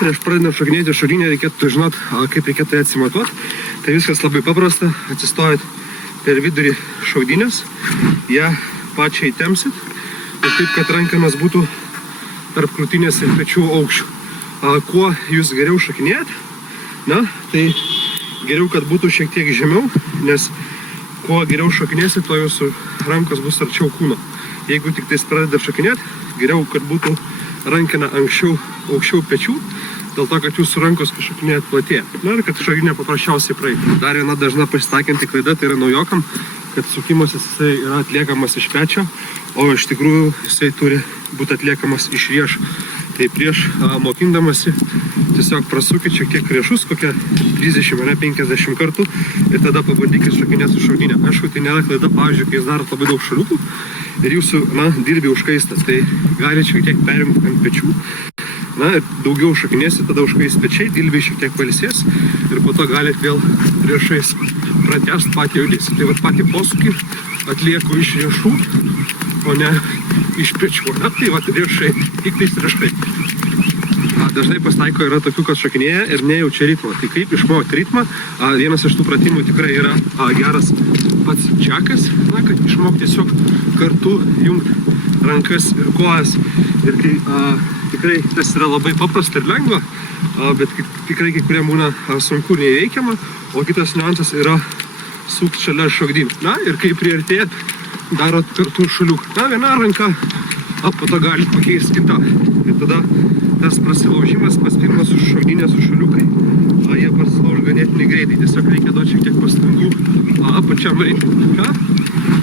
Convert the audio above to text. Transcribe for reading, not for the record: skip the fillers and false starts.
Prieš pradedant šokinėti šokinę reikėtų žinot, kaip reikėtų ją atsimatuoti. Tai viskas labai paprasta. Atsistojat per vidurį šaudynės, ją pačią įtempsit ir taip, kad rankenos būtų tarp krūtinės ir pečių aukščių. Kuo jūs geriau šokinėjat, tai geriau, kad būtų šiek tiek žemiau, nes kuo geriau šokinėsit, to jūsų rankos bus arčiau kūno. Jeigu tik tais pradedat šokinėti, geriau, kad būtų rankena aukščiau pečių, dėl to, kad jūsų rankos šokinėjat platėja. Ir kad šokinė paprasčiausiai praeitų. Dar viena dažna pasitaikanti klaida, tai yra naujokam, kad sukimasis jisai yra atliekamas iš pečio, o iš tikrųjų jisai turi būti atliekamas iš riešo. Tai prieš mokindamasi tiesiog prasukit šiek tiek riešus, kokią 30-50 kartų ir tada pabandykit šokinėti su šaudynė. Aišku, tai nėra klaida, pavyzdžiui, kai jūs darot labai daug šaliukų ir jūsų, dilbiai užkaistas, tai galite šiek tiek perimti ant pečių. Ir daugiau šokinėsit, tada užkais pečiai, dilbiai šiek tiek pailsės ir po to galite vėl riešais pratęsti patį judesį. Tai patį posūkį atlieku iš riešų, o ne iš pečių. Tai riešai, tik tais riešai. Dažnai pasitaiko yra tokių, kad šokinėja ir nejaučia ritmo. Tai kaip išmokti ritmą? Vienas iš tų pratimų tikrai yra geras pats džekas, kad išmokti tiesiog kartu jungti rankas ir kojas. Ir kai tikrai tas yra labai paprasta ir lengva, bet tikrai kai kuriem būna sunku ir neįveikiama, o kitas niuansas yra sukti šalia šokdynų. Ir kai priartėjat, darot kartu šuliuką. Viena ranka, po to galite pakeisti kitą. Ir tada tas prasilaužimas pas pirmas šokdynė su šuliukai, jie prasilauž ganėtinai greitai. Tiesiog reikia duoti šiek tiek pastangų pačiam ritmui.